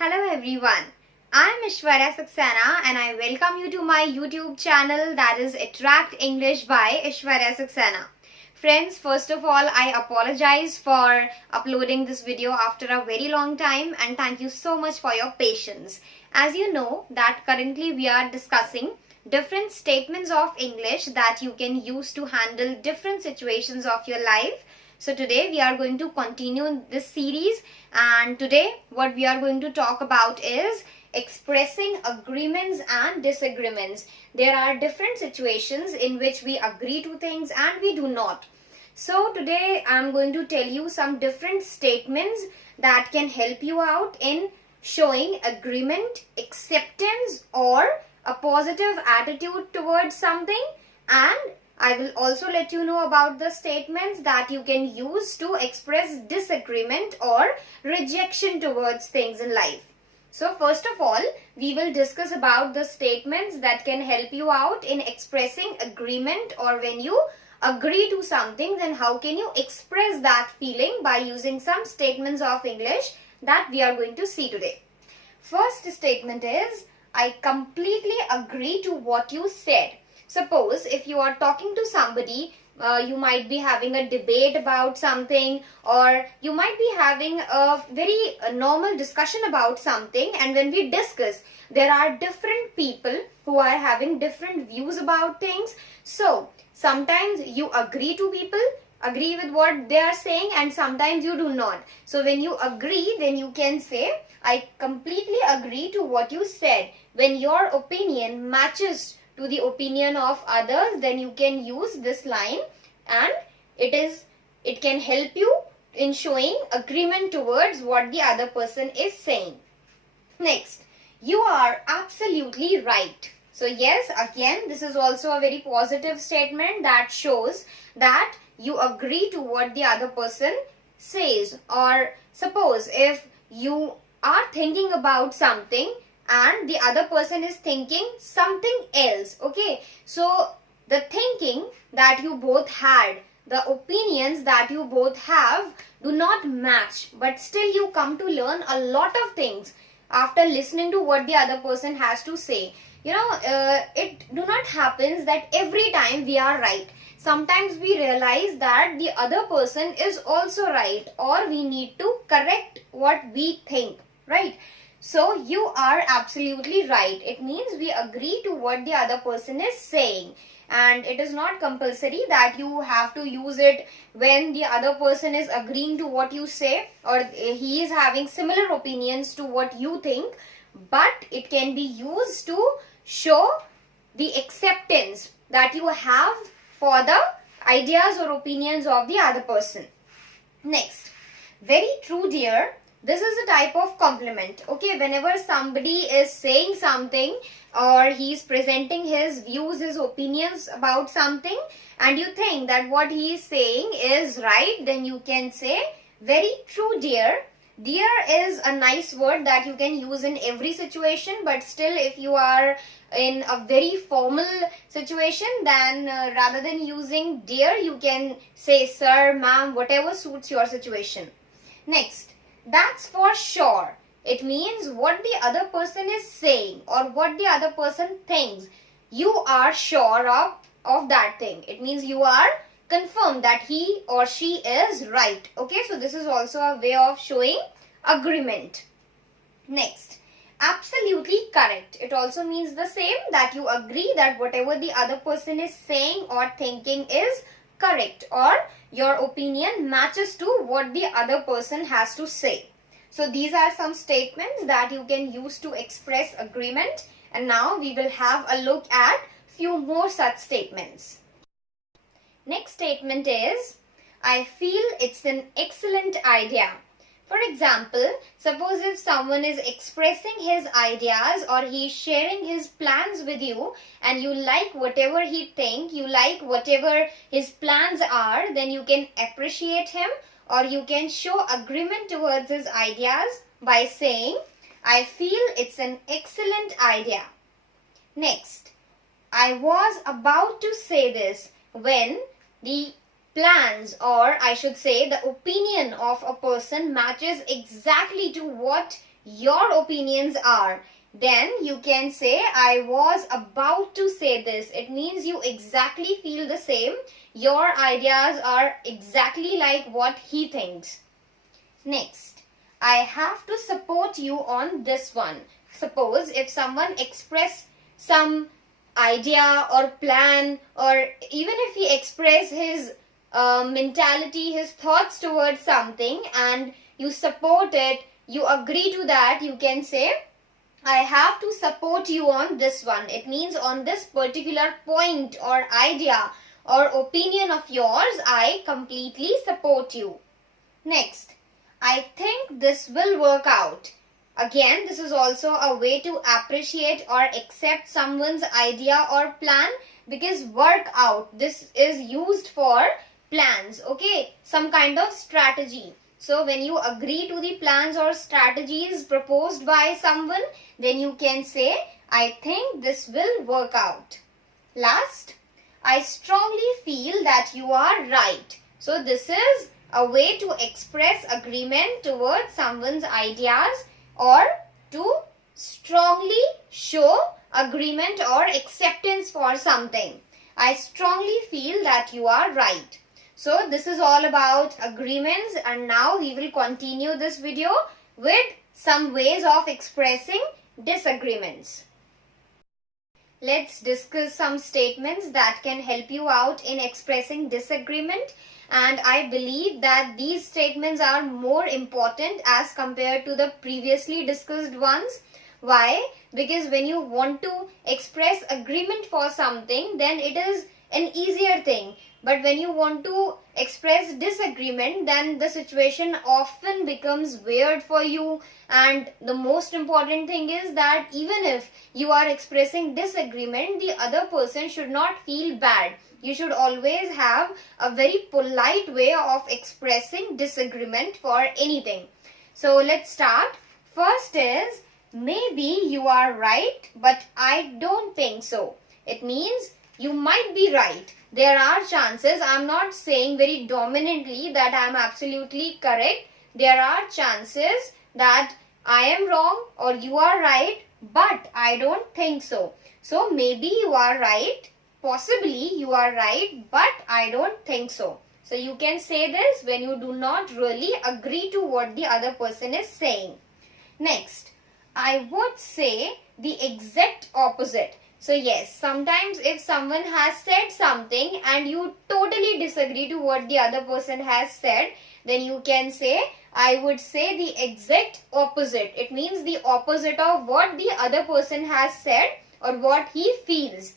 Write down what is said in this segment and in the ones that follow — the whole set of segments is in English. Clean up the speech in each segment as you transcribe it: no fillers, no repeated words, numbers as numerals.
Hello everyone, I am Aishwarya Saxena and I welcome you to my YouTube channel, that is Attract English by Aishwarya Saxena. Friends, first of all, I apologize for uploading this video after a very long time and thank you so much for your patience. As you know that currently we are discussing different statements of English that you can use to handle different situations of your life. So today we are going to continue this series, and today what we are going to talk about is expressing agreements and disagreements. There are different situations in which we agree to things and we do not. So today I am going to tell you some different statements that can help you out in showing agreement, acceptance or a positive attitude towards something, and I will also let you know about the statements that you can use to express disagreement or rejection towards things in life. So first of all, we will discuss about the statements that can help you out in expressing agreement, or when you agree to something, then how can you express that feeling by using some statements of English that we are going to see today. First statement is, I completely agree to what you said. Suppose if you are talking to somebody, you might be having a debate about something, or you might be having a very normal discussion about something, and when we discuss, there are different people who are having different views about things. So sometimes you agree with what they are saying, and sometimes you do not. So when you agree, then you can say, I completely agree to what you said. When your opinion matches to the opinion of others, then you can use this line, and it can help you in showing agreement towards what the other person is saying. Next, you are absolutely right. So yes, again, this is also a very positive statement that shows that you agree to what the other person says. Or suppose if you are thinking about something and the other person is thinking something else, okay, so the thinking that you both had, the opinions that you both have do not match, but still you come to learn a lot of things after listening to what the other person has to say. It do not happens that every time we are right. Sometimes we realize that the other person is also right, or we need to correct what we think, right? So you are absolutely right. It means we agree to what the other person is saying, and it is not compulsory that you have to use it when the other person is agreeing to what you say, or he is having similar opinions to what you think, but it can be used to show the acceptance that you have for the ideas or opinions of the other person. Next, very true, dear. This is a type of compliment. Okay, whenever somebody is saying something, or he is presenting his views, his opinions about something, and you think that what he is saying is right, then you can say, very true, dear. Dear is a nice word that you can use in every situation, but still if you are in a very formal situation, then rather than using dear, you can say sir, ma'am, whatever suits your situation. Next, that's for sure. It means what the other person is saying or what the other person thinks, you are sure of that thing. It means you are confirmed that he or she is right. Okay, so this is also a way of showing agreement. Next, absolutely correct. It also means the same, that you agree that whatever the other person is saying or thinking is correct, or your opinion matches to what the other person has to say. So these are some statements that you can use to express agreement, and now we will have a look at few more such statements. Next statement is, I feel it's an excellent idea. For example, suppose if someone is expressing his ideas or he is sharing his plans with you, and you like whatever he thinks, you like whatever his plans are, then you can appreciate him, or you can show agreement towards his ideas by saying, I feel it's an excellent idea. Next, I was about to say this when the plans, or I should say the opinion of a person matches exactly to what your opinions are, then you can say, I was about to say this. It means you exactly feel the same. Your ideas are exactly like what he thinks. Next, I have to support you on this one. Suppose if someone express some idea or plan, or even if he express his mentality, his thoughts towards something, and you support it, you agree to that, you can say, I have to support you on this one. It means on this particular point or idea or opinion of yours, I completely support you. Next, I think this will work out. Again, this is also a way to appreciate or accept someone's idea or plan, because work out, this is used for plans, okay, some kind of strategy. So when you agree to the plans or strategies proposed by someone, then you can say, I think this will work out. Last, I strongly feel that you are right. So this is a way to express agreement towards someone's ideas, or to strongly show agreement or acceptance for something. I strongly feel that you are right. So this is all about agreements, and now we will continue this video with some ways of expressing disagreements. Let's discuss some statements that can help you out in expressing disagreement, and I believe that these statements are more important as compared to the previously discussed ones. Why? Because when you want to express agreement for something, then it is an easier thing. But when you want to express disagreement, then the situation often becomes weird for you. And the most important thing is that even if you are expressing disagreement, the other person should not feel bad. You should always have a very polite way of expressing disagreement for anything. So let's start. First is, maybe you are right, but I don't think so. It means you might be right. There are chances. I'm not saying very dominantly that I'm absolutely correct. There are chances that I am wrong or you are right, but I don't think so. So maybe you are right, possibly you are right, but I don't think so. So you can say this when you do not really agree to what the other person is saying. Next, I would say the exact opposite. So yes, sometimes if someone has said something and you totally disagree to what the other person has said, then you can say, I would say the exact opposite. It means the opposite of what the other person has said or what he feels.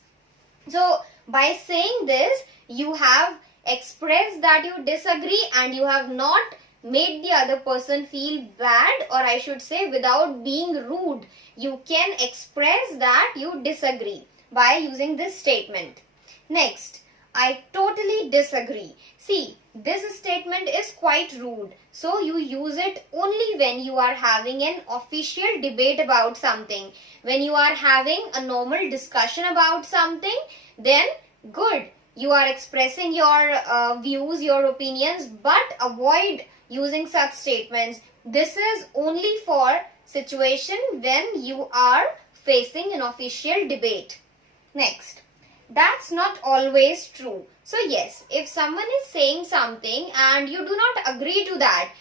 So by saying this, you have expressed that you disagree and you have not made the other person feel bad, or I should say without being rude. You can express that you disagree by using this statement. Next, I totally disagree. See, this statement is quite rude. So you use it only when you are having an official debate about something. When you are having a normal discussion about something, then good. You are expressing your views, your opinions, but avoid using such statements. This is only for situation when you are facing an official debate. Next, that's not always true. So yes, if someone is saying something and you do not agree to that,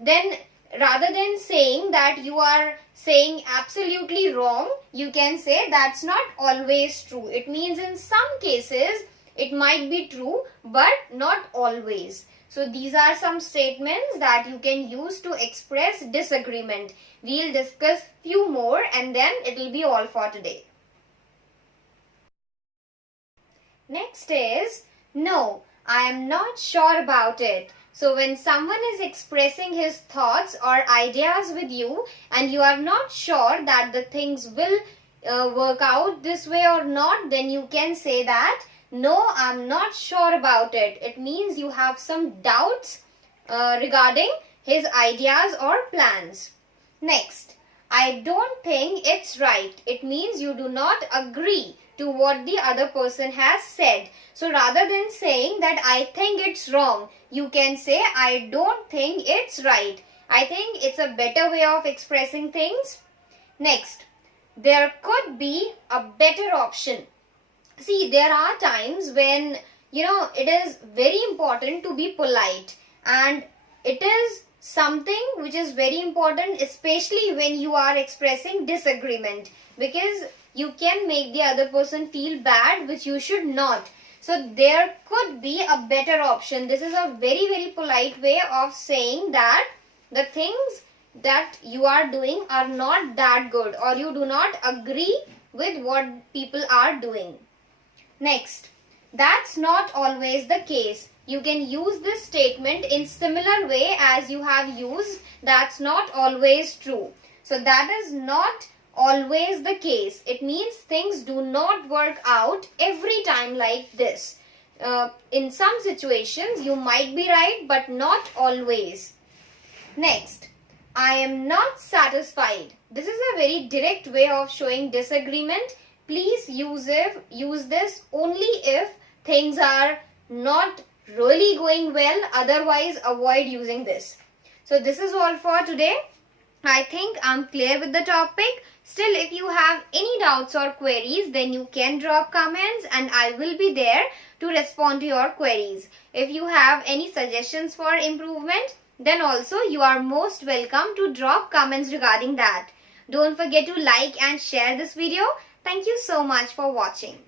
then rather than saying that you are saying absolutely wrong, you can say that's not always true. It means in some cases it might be true, but not always. So these are some statements that you can use to express disagreement. We'll discuss few more and then it will be all for today. Next is, no, I am not sure about it. So when someone is expressing his thoughts or ideas with you and you are not sure that the things will work out this way or not, then you can say that, no, I'm not sure about it. It means you have some doubts regarding his ideas or plans. Next, I don't think it's right. It means you do not agree to what the other person has said. So rather than saying that I think it's wrong, you can say I don't think it's right. I think it's a better way of expressing things. Next, there could be a better option. See, there are times when, it is very important to be polite, and it is something which is very important, especially when you are expressing disagreement, because you can make the other person feel bad, which you should not. So there could be a better option. This is a very, very polite way of saying that the things that you are doing are not that good, or you do not agree with what people are doing. Next, that's not always the case. You can use this statement in similar way as you have used that's not always true. So that is not always the case. It means things do not work out every time like this. In some situations you might be right, but not always. Next, I am not satisfied. This is a very direct way of showing disagreement. Please use this only if things are not really going well. Otherwise, avoid using this. So this is all for today. I think I'm clear with the topic. Still, if you have any doubts or queries, then you can drop comments and I will be there to respond to your queries. If you have any suggestions for improvement, then also you are most welcome to drop comments regarding that. Don't forget to like and share this video. Thank you so much for watching.